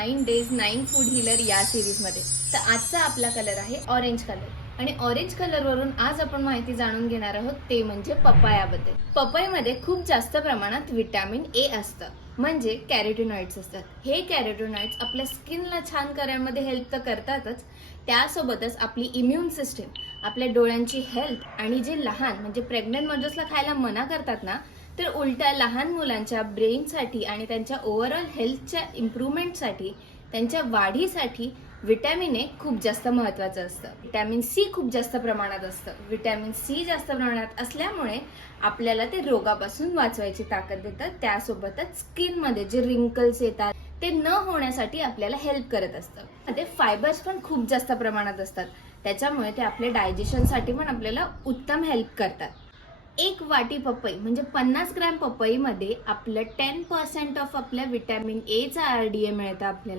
9 days 9 food healer या सिरीजमध्ये. तर आजचा आपला कलर आहे ऑरेंज कलर आणि ऑरेंज कलरवरून आज आपण माहिती जाणून घेणार आहोत ते म्हणजे पपयाबद्दल. पपईमध्ये खूप जास्त प्रमाणात विटॅमिन ए असतं, म्हणजे कॅरोटीनॉइड्स असतात. हे कॅरोटीनॉइड्स आपल्या स्किनला छान करण्यामध्ये हेल्प तर करतातच, त्यासोबतच आपली इम्युन सिस्टीम, आपल्या डोळ्यांची हेल्थ आणि जे लहान म्हणजे प्रेग्नंट मदर्सला खायला मना करतात ना, तर उलट्या लहान मुलांच्या ब्रेनसाठी आणि त्यांच्या ओव्हरऑल हेल्थच्या इम्प्रूव्हमेंटसाठी, त्यांच्या वाढीसाठी विटॅमिन ए खूप जास्त महत्त्वाचं असतं. विटॅमिन सी खूप जास्त प्रमाणात असतं. विटॅमिन सी जास्त प्रमाणात असल्यामुळे आपल्याला ते रोगापासून वाचवायची ताकद देतात. त्यासोबतच स्किनमध्ये जे रिंकल्स येतात ते न होण्यासाठी आपल्याला हेल्प करत असतं. ते फायबर्स पण खूप जास्त प्रमाणात असतात, त्याच्यामुळे ते आपल्या डायजेशनसाठी पण आपल्याला उत्तम हेल्प करतात. एक वाटी पपई म्हणजे 50 ग्रॅम पपईमध्ये आपलं 10% ऑफ आपल्या विटॅमिन ए चा RDA मिळतं आपल्याला.